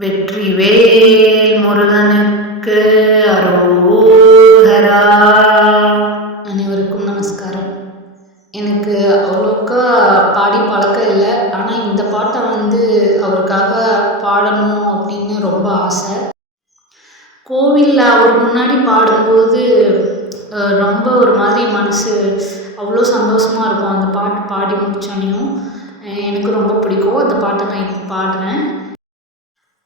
வெற்றிவேல் முருகனுக்கு அரோகரா. அனைவருக்கும் நமஸ்காரம். எனக்கு அவ்வளோக்கா பாடி பழக்கம் இல்லை. ஆனால் இந்த பாட்டை அவருக்காக பாடணும் அப்படின்னு ரொம்ப ஆசை. கோவிலில் அவர் முன்னாடி பாடும்போது ரொம்ப ஒரு மாதிரி மனசு அவ்வளோ சந்தோஷமாக இருக்கும். அந்த பாட்டு பாடி முடிச்சோன்னையும் எனக்கு ரொம்ப பிடிக்கும். அந்த பாட்டை நான் இப்போ பாடுறேன்.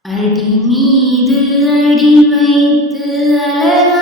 அடி மீது அடி வைத்து அழகா